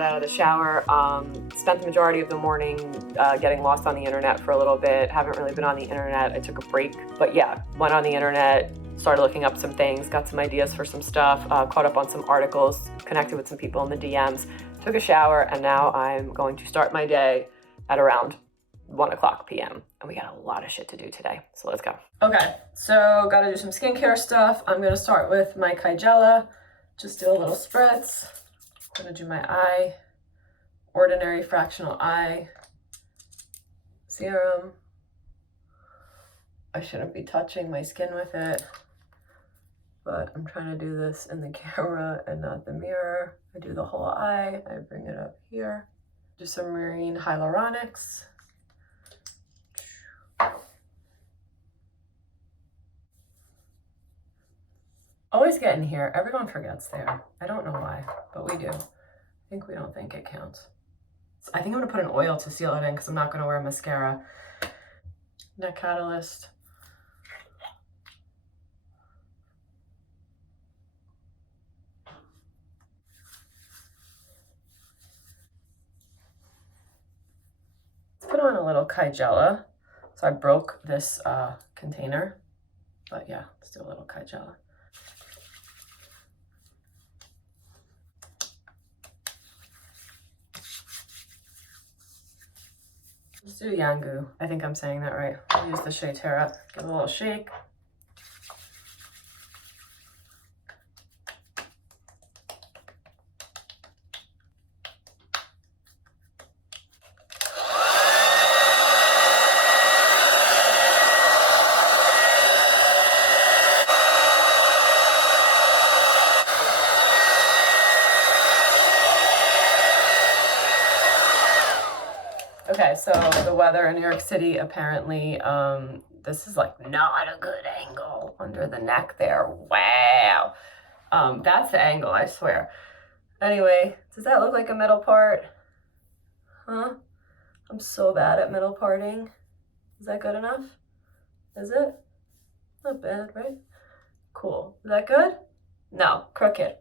got out of the shower, spent the majority of the morning getting lost on the internet for a little bit. Haven't really been on the internet. I took a break, but yeah, went on the internet, started looking up some things, got some ideas for some stuff, caught up on some articles, connected with some people in the DMs, took a shower, and now I'm going to start my day at around 1 o'clock p.m. and we got a lot of shit to do today, so let's go. Okay, so gotta do some skincare stuff. I'm gonna start with my Kajela. Just do a little spritz. I'm gonna do my eye, ordinary fractional eye serum. I shouldn't be touching my skin with it, but I'm trying to do this in the camera and not the mirror. I do the whole eye, I bring it up here. Do some marine hyaluronics. Always get in here. Everyone forgets there. I don't know why, but we do. I think we don't think it counts. So I think I'm gonna put an oil to seal it in because I'm not gonna wear mascara. Neck Catalyst. Let's put on a little Kajela. So I broke this container, but yeah, let's do a little Kajela. Let's do Yangu. I think I'm saying that right. I'll use the Shea Terra. Give it a little shake. Okay, so the weather in New York City, apparently, this is like not a good angle under the neck there. Wow. That's the angle, I swear. Anyway, does that look like a middle part? Huh? I'm so bad at middle parting. Is that good enough? Is it? Not bad, right? Cool. Is that good? No, crooked.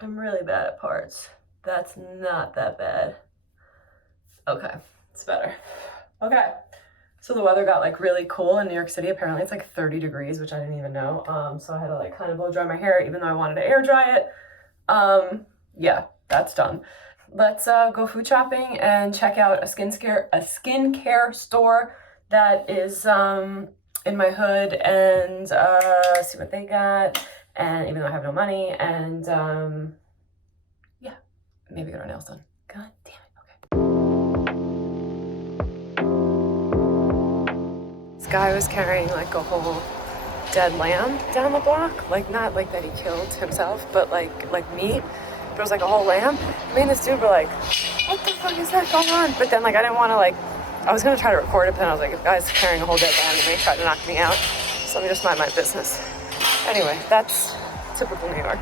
I'm really bad at parts. That's not that bad. Okay, it's better. Okay, so the weather got like really cool in New York City. Apparently it's like 30 degrees, which I didn't even know. So I had to like kind of blow dry my hair, even though I wanted to air dry it. Yeah, that's done. Let's go food shopping and check out a skincare store that is in my hood and see what they got. And even though I have no money, and yeah, maybe get our nails done. God damn it, okay. This guy was carrying like a whole dead lamb down the block. Like not like that he killed himself, but like meat. But it was like a whole lamb. Me and this dude were like, what the fuck is that going on? But then like I didn't want to like, I was gonna try to record it, but then I was like, if guy's carrying a whole dead lamb, he may try to knock me out. So let me just mind my business. Anyway, that's typical New York.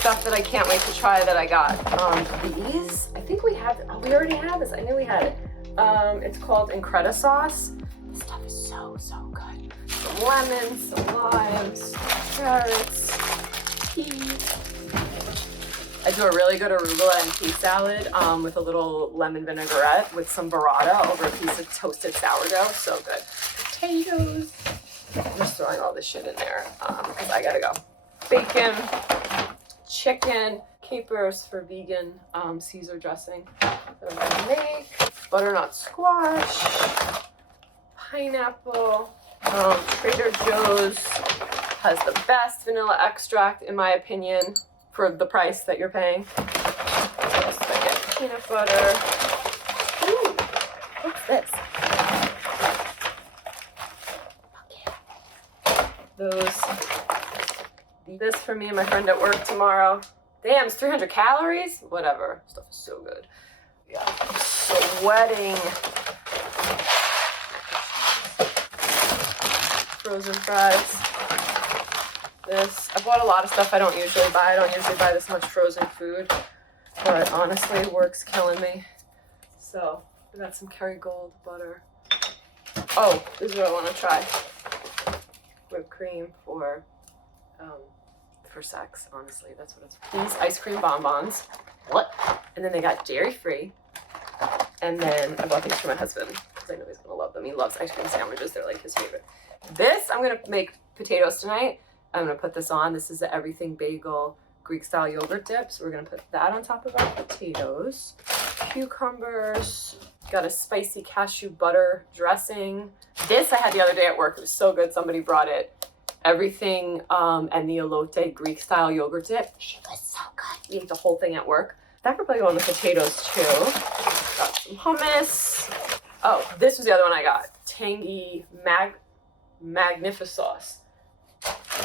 Stuff that I can't wait to try that I got. These, I think we have, oh, we already have this. I knew we had it. It's called Increda Sauce. This stuff is so good. Some lemons, some limes, carrots, peas. I do a really good arugula and pea salad with a little lemon vinaigrette with some burrata over a piece of toasted sourdough. So good. Potatoes. I'm just throwing all this shit in there because I gotta go. Bacon. Chicken, capers for vegan Caesar dressing that I'm gonna make. Butternut squash, pineapple. Trader Joe's has the best vanilla extract, in my opinion, for the price that you're paying. What else did I get? Peanut butter. Ooh, what's this? This for me and my friend at work tomorrow. Damn, it's 300 calories? Whatever. Stuff is so good. Yeah, I'm sweating. Frozen fries. This. I bought a lot of stuff I don't usually buy. I don't usually buy this much frozen food. But honestly, work's killing me. So, I got some Kerrygold butter. Oh, this is what I want to try. Whipped cream for sex, honestly. That's what it's for. These ice cream bonbons. What? And then they got dairy-free. And then I bought these for my husband because I know he's going to love them. He loves ice cream sandwiches. They're like his favorite. This, I'm going to make potatoes tonight. I'm going to put this on. This is the Everything Bagel Greek-style yogurt dip. So we're going to put that on top of our potatoes. Cucumbers. Got a spicy cashew butter dressing. This I had the other day at work. It was so good. Somebody brought it. Everything and the elote Greek-style yogurt dip. She was so good. We ate the whole thing at work. That could probably go on the potatoes too. Got some hummus. Oh, this was the other one I got. Tangy Magnificauce.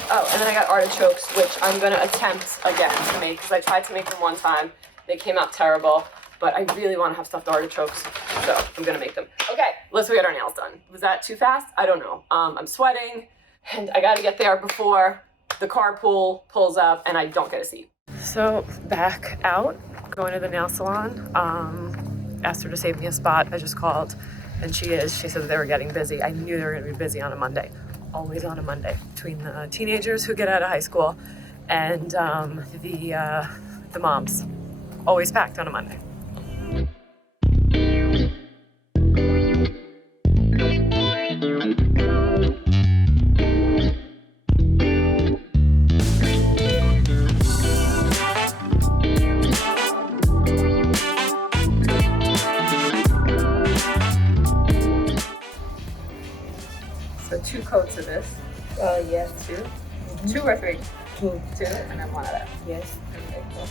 Oh, and then I got artichokes, which I'm going to attempt again to make because I tried to make them one time. They came out terrible, but I really want to have stuffed artichokes, so I'm going to make them. Okay, let's get our nails done. Was that too fast? I don't know. I'm sweating. And I got to get there before the carpool pulls up and I don't get a seat. So back out, going to the nail salon. Asked her to save me a spot. I just called and she said that they were getting busy. I knew they were going to be busy on a Monday. Always on a Monday. Between the teenagers who get out of high school and the moms. Always packed on a Monday. So 2 coats of this. Yes. 2? Mm-hmm. 2 or 3? 2. 2, and then 1 of that. Yes. Okay, cool.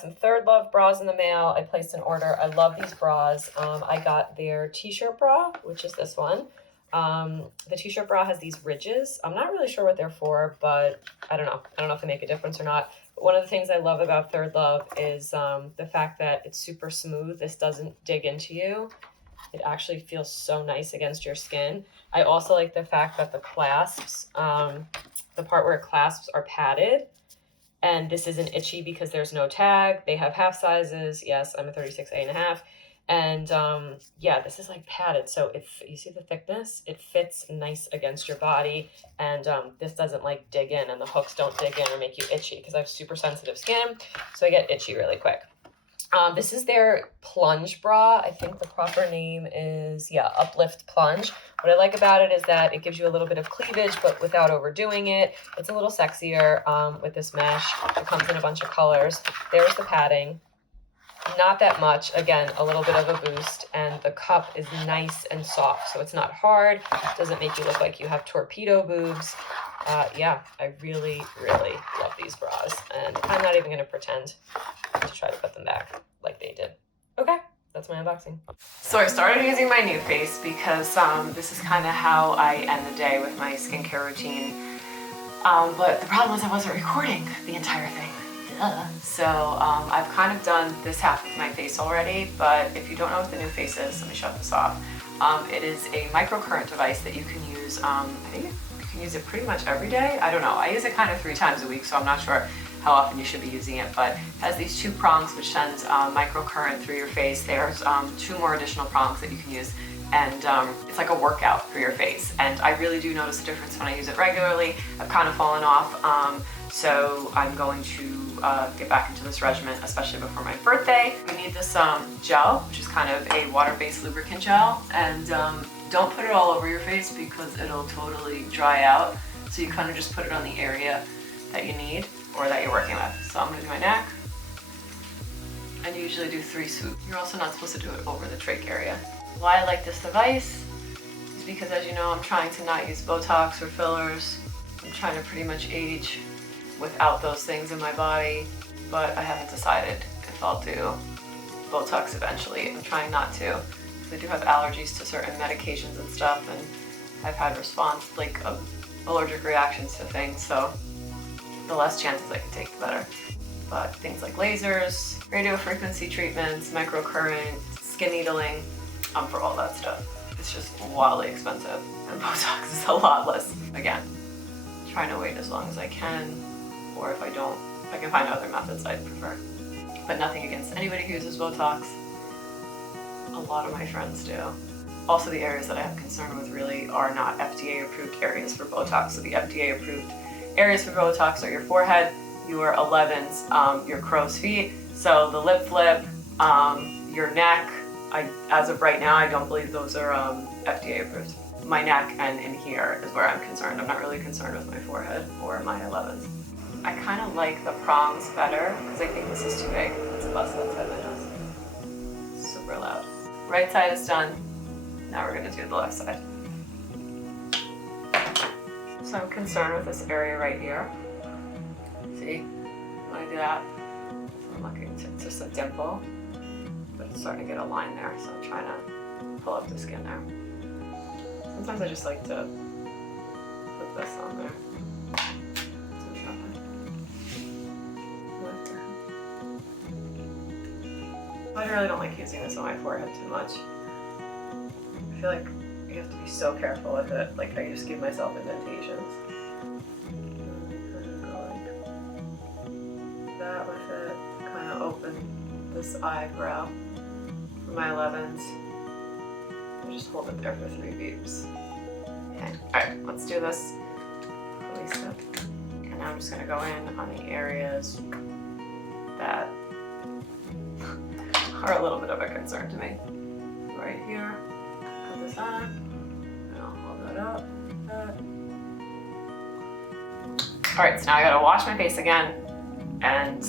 Some Third Love bras in the mail. I placed an order. I love these bras. I got their t-shirt bra, which is this one. The t-shirt bra has these ridges. I'm not really sure what they're for, but I don't know. I don't know if they make a difference or not. But one of the things I love about Third Love is the fact that it's super smooth. This doesn't dig into you. It actually feels so nice against your skin. I also like the fact that the clasps, the part where it clasps are padded. And this isn't itchy because there's no tag. They have half sizes. Yes, I'm a 36A.5. And yeah, this is like padded. So if you see the thickness, it fits nice against your body. And this doesn't like dig in and the hooks don't dig in or make you itchy because I have super sensitive skin. So I get itchy really quick. This is their plunge bra. I think the proper name is, yeah, Uplift Plunge. What I like about it is that it gives you a little bit of cleavage, but without overdoing it. It's a little sexier with this mesh. It comes in a bunch of colors. There's the padding. Not that much. Again, a little bit of a boost. And the cup is nice and soft. So it's not hard. It doesn't make you look like you have torpedo boobs. Yeah, I really, really love these bras. And I'm not even going to pretend to try to put them back like they did. Okay, that's my unboxing. So I started using my NUFace because this is kind of how I end the day with my skincare routine. But the problem was I wasn't recording the entire thing. Duh. So I've kind of done this half of my face already, but if you don't know what the NUFace is, let me shut this off. It is a microcurrent device that you can use, I think you can use it pretty much every day. I don't know, I use it kind of 3 times a week, so I'm not sure how often you should be using it, but it has these 2 prongs which sends microcurrent through your face. There's 2 more additional prongs that you can use, and it's like a workout for your face. And I really do notice a difference when I use it regularly. I've kind of fallen off, so I'm going to get back into this regimen, especially before my birthday. We need this gel, which is kind of a water-based lubricant gel, and don't put it all over your face because it'll totally dry out. So you kind of just put it on the area that you need or that you're working with. So I'm gonna do my neck, and you usually do 3 swoops. You're also not supposed to do it over the trach area. Why I like this device is because, as you know, I'm trying to not use Botox or fillers. I'm trying to pretty much age without those things in my body, but I haven't decided if I'll do Botox eventually. I'm trying not to, because I do have allergies to certain medications and stuff, and I've had allergic reactions to things, so the less chances I can take, the better. But things like lasers, radio frequency treatments, microcurrent, skin needling, for all that stuff, it's just wildly expensive, and Botox is a lot less. Again, trying to wait as long as I can, or if I don't, I can find other methods I'd prefer. But nothing against anybody who uses Botox. A lot of my friends do. Also, the areas that I have concern with really are not FDA approved areas for Botox. So the FDA approved areas for Botox are your forehead, your 11s, your crow's feet, so the lip flip, your neck. As of right now, I don't believe those are FDA approved. My neck and in here is where I'm concerned. I'm not really concerned with my forehead or my 11s. I kind of like the prongs better because I think this is too big. It's a bust outside my nose. Super loud. Right side is done. Now we're gonna do the left side. So I'm concerned with this area right here. See, when I do that, I'm looking, it's just a dimple, but it's starting to get a line there, so I'm trying to pull up the skin there. Sometimes I just like to put this on there. I really don't like using this on my forehead too much. I feel like you have to be so careful with it. Like, I just give myself indentations. Kind of go like that with it. Kind of open this eyebrow for my 11s. I just hold it there for 3 beeps. Okay. Alright, let's do this. Release it. And now I'm just going to go in on the areas that are a little bit of a concern to me. Right here, put this on, and I'll hold that up. Alright, so now I gotta wash my face again and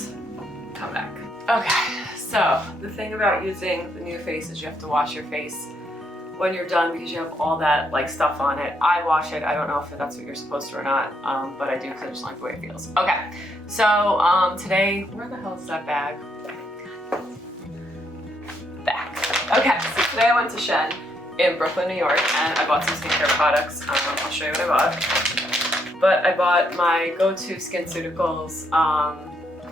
come back. Okay, so the thing about using the NUFace is you have to wash your face when you're done because you have all that like stuff on it. I wash it. I don't know if that's what you're supposed to or not, but I do because I just like the way it feels. Okay, so today, where the hell is that bag? Back. Okay, so today I went to Shea in Brooklyn, New York, and I bought some skincare products. I'll show you what I bought. But I bought my go-to SkinCeuticals,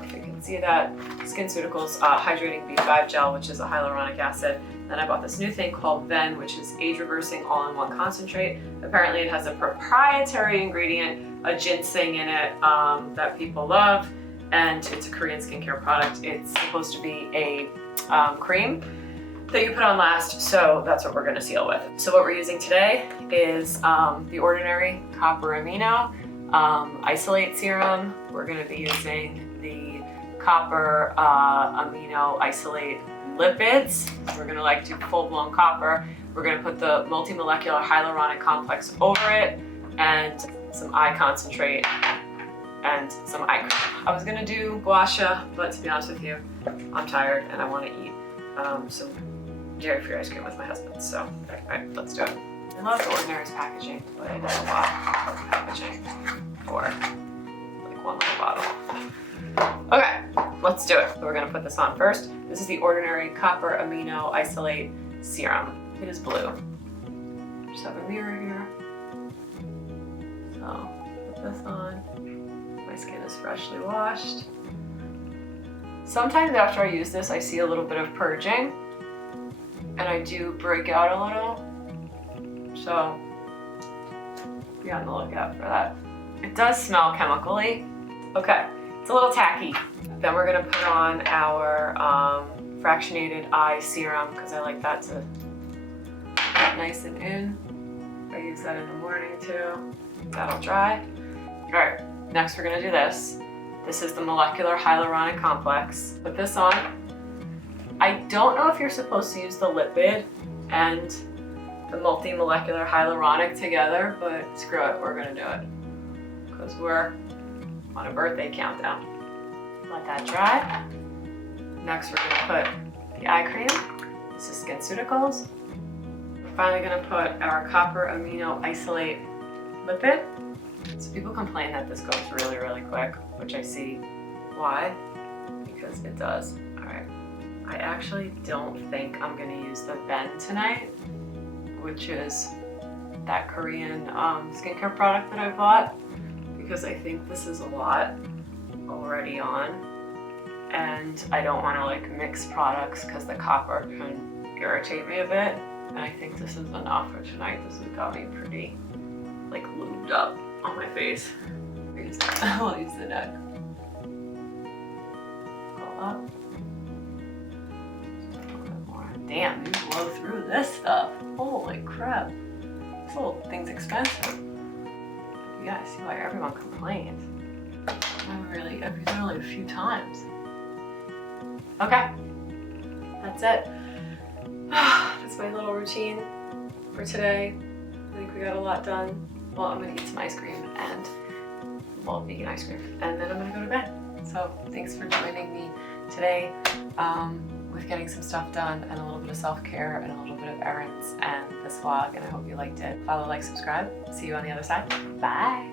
if you can see that, SkinCeuticals Hydrating B5 Gel, which is a hyaluronic acid. Then I bought this new thing called Ven, which is age-reversing all-in-one concentrate. Apparently it has a proprietary ingredient, a ginseng in it, that people love, and it's a Korean skincare product. It's supposed to be a cream that you put on last, so that's what we're going to seal with. So what we're using today is the Ordinary Copper Amino Isolate Serum. We're going to be using the copper amino isolate lipids. We're gonna like do full-blown copper. We're gonna put the multi-molecular hyaluronic complex over it and some eye concentrate and some eye cream. I was gonna do gua sha, but to be honest with you, I'm tired and I wanna eat some dairy-free ice cream with my husband. So, all right, let's do it. I love the Ordinary's packaging, but it does a lot of packaging for like one little bottle. Okay, let's do it. So we're gonna put this on first. This is the Ordinary Copper Amino Isolate Serum. It is blue. Just have a mirror here. So, put this on. My skin is freshly washed. Sometimes after I use this, I see a little bit of purging, and I do break out a little. So, be on the lookout for that. It does smell chemically. Okay, it's a little tacky. Then we're gonna put on our fractionated eye serum because I like that to get nice and in. I use that in the morning too. That'll dry. All right, next we're gonna do this. This is the molecular hyaluronic complex. Put this on. I don't know if you're supposed to use the lipid and the multi-molecular hyaluronic together, but screw it, we're gonna do it. Because we're on a birthday countdown. Let that dry. Next, we're gonna put the eye cream. This is SkinCeuticals. We're finally gonna put our copper amino isolate lipid. So people complain that this goes really, really quick, which I see why, because it does. All right. I actually don't think I'm gonna use the Ben tonight, which is that Korean skincare product that I bought, because I think this is a lot already on, and I don't want to like mix products because the copper can irritate me a bit, and I think this is enough for tonight. This has got me pretty like lubed up on my face. I'll use the neck. Go up. Just a little bit more. Damn, you blow through this stuff. Holy crap. This little thing's expensive. You guys see why everyone complains. I've used it only a few times. Okay, that's it. That's my little routine for today. I think we got a lot done. Well, I'm gonna eat some ice cream and, well, vegan ice cream, and then I'm gonna go to bed. So thanks for joining me today with getting some stuff done and a little bit of self-care and a little bit of errands and this vlog, and I hope you liked it. Follow, like, subscribe. See you on the other side. Bye.